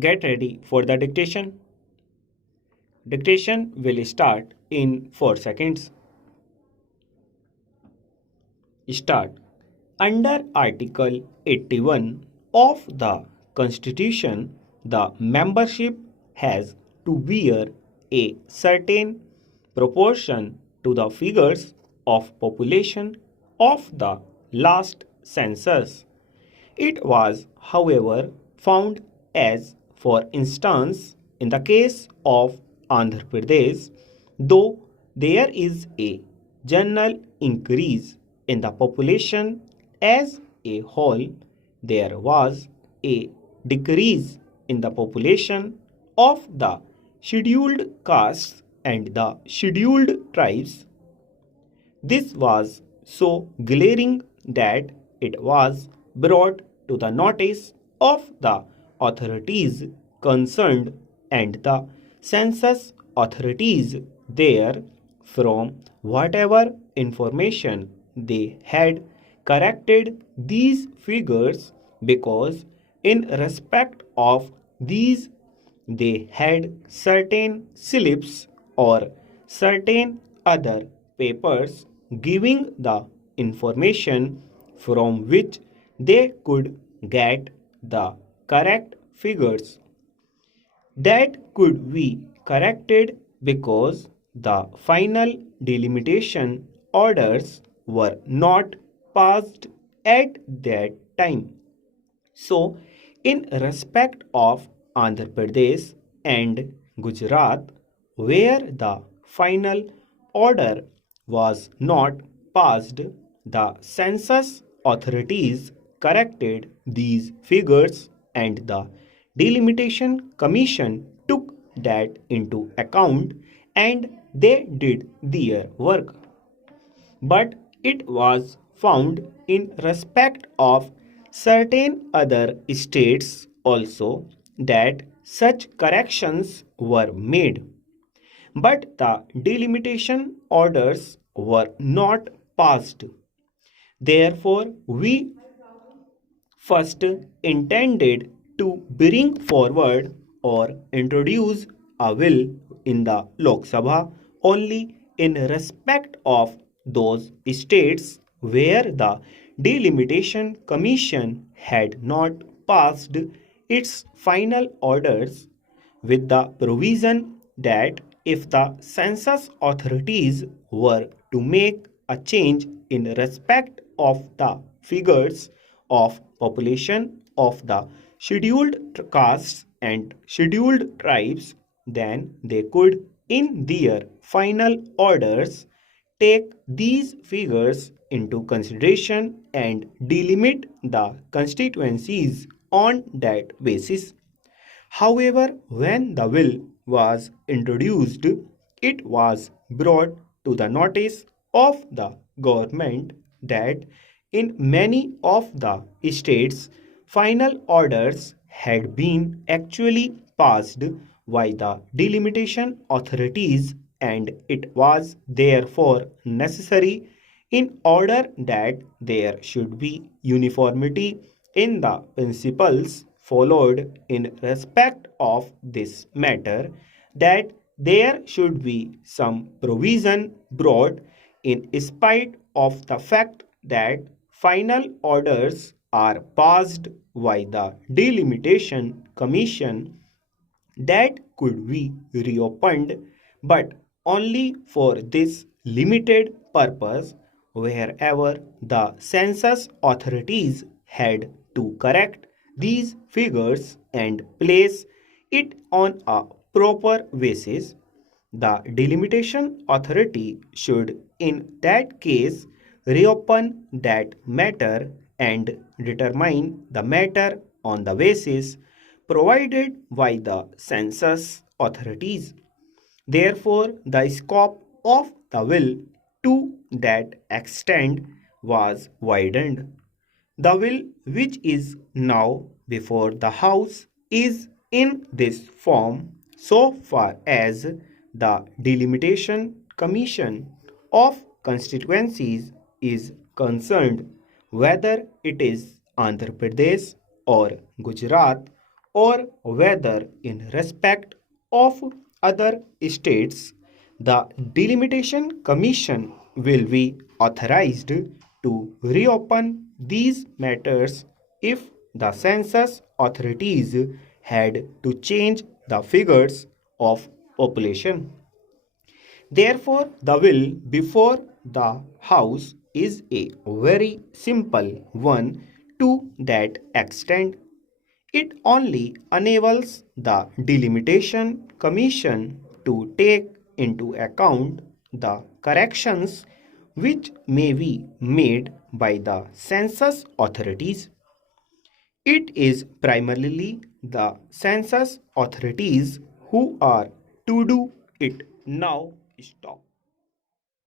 Get ready for the dictation. Dictation will start in 4 seconds. Start. Under Article 81 of the Constitution, the membership has to bear a certain proportion to the figures of population of the last census. It was, however, found as, for instance, in the case of Andhra Pradesh, though there is a general increase in the population as a whole, there was a decrease in the population of the scheduled castes and the scheduled tribes. This was so glaring that it was brought to the notice of the authorities concerned, and the census authorities there, from whatever information they had, corrected these figures because in respect of these they had certain slips or certain other papers giving the information from which they could get the correct figures. That could be corrected because the final delimitation orders were not passed at that time. So, in respect of Andhra Pradesh and Gujarat, where the final order was not passed, the census authorities corrected these figures and the Delimitation Commission took that into account and they did their work. But it was found in respect of certain other states also that such corrections were made. But the delimitation orders were not passed. Therefore, we first intended to bring forward or introduce a bill in the Lok Sabha only in respect of those states where the Delimitation Commission had not passed its final orders, with the provision that if the census authorities were to make a change in respect of the figures of population of the scheduled castes and scheduled tribes, then they could, in their final orders, take these figures into consideration and delimit the constituencies on that basis. However, when the bill was introduced, it was brought to the notice of the government that in many of the states, final orders had been actually passed by the delimitation authorities, and it was therefore necessary, in order that there should be uniformity in the principles followed in respect of this matter, that there should be some provision brought in spite of the fact that final orders are passed by the Delimitation Commission, that could be reopened, but only for this limited purpose, wherever the census authorities had to correct these figures and place it on a proper basis. The delimitation authority should in that case reopen that matter and determine the matter on the basis provided by the census authorities. Therefore, the scope of the will to that extent was widened. The will which is now before the House is in this form so far as the Delimitation Commission of Constituencies is concerned, whether it is Andhra Pradesh or Gujarat or whether in respect of other states, the Delimitation Commission will be authorized to reopen these matters if the census authorities had to change the figures of population. Therefore, the will before the House is a very simple one to that extent. It only enables the Delimitation Commission to take into account the corrections which may be made by the census authorities. It is primarily the census authorities who are to do it. Now stop.